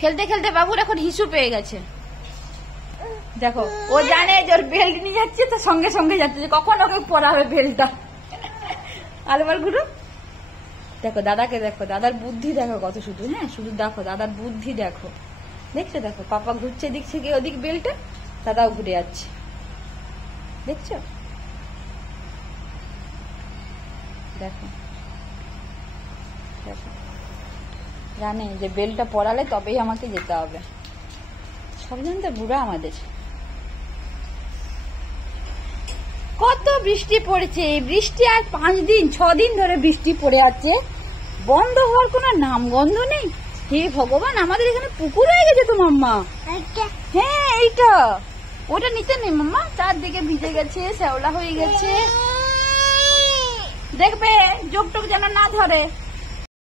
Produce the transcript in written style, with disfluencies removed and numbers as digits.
খেলতে খেলতে বাবুর এখন হিসু পেয়ে গেছে। দেখো ও জানে যে ওর বেল্ট নিয়ে যাচ্ছে, তো সঙ্গে সঙ্গে যাচ্ছে কখন ওকে পরাবে বেল্টটা। আলবার গুরু দেখো দাদাকে, দেখো দাদার বুদ্ধি দেখো কত, শুধু হ্যাঁ শুধু দেখো দাদার বুদ্ধি দেখো, দেখছো? দেখো পাপা ঘুরছে এদিক থেকে ওদিক বেল্টে, দাদাও ঘুরে যাচ্ছে, দেখছো? দেখো দেখো জানে যে বেলটা পরালে তবেই আমাকে যেতে হবে। সব জানতে বুড়া আমাদের। কত বৃষ্টি পড়েছে, বৃষ্টি আর 5 দিন 6 দিন ধরে বৃষ্টি পড়ে আছে, বন্ধ হওয়ার কোনো নাম গন্ধ নেই। হে ভগবান, আমাদের এখানে পুকুর হয়ে গেছে তো মাম্মা। হ্যাঁ এইটা, ওটা নিতে নেই মাম্মা, চারদিকে ভিজে গেছে, শ্যাওলা হয়ে গেছে। দেখবে যোগ টোক যেন না ধরে।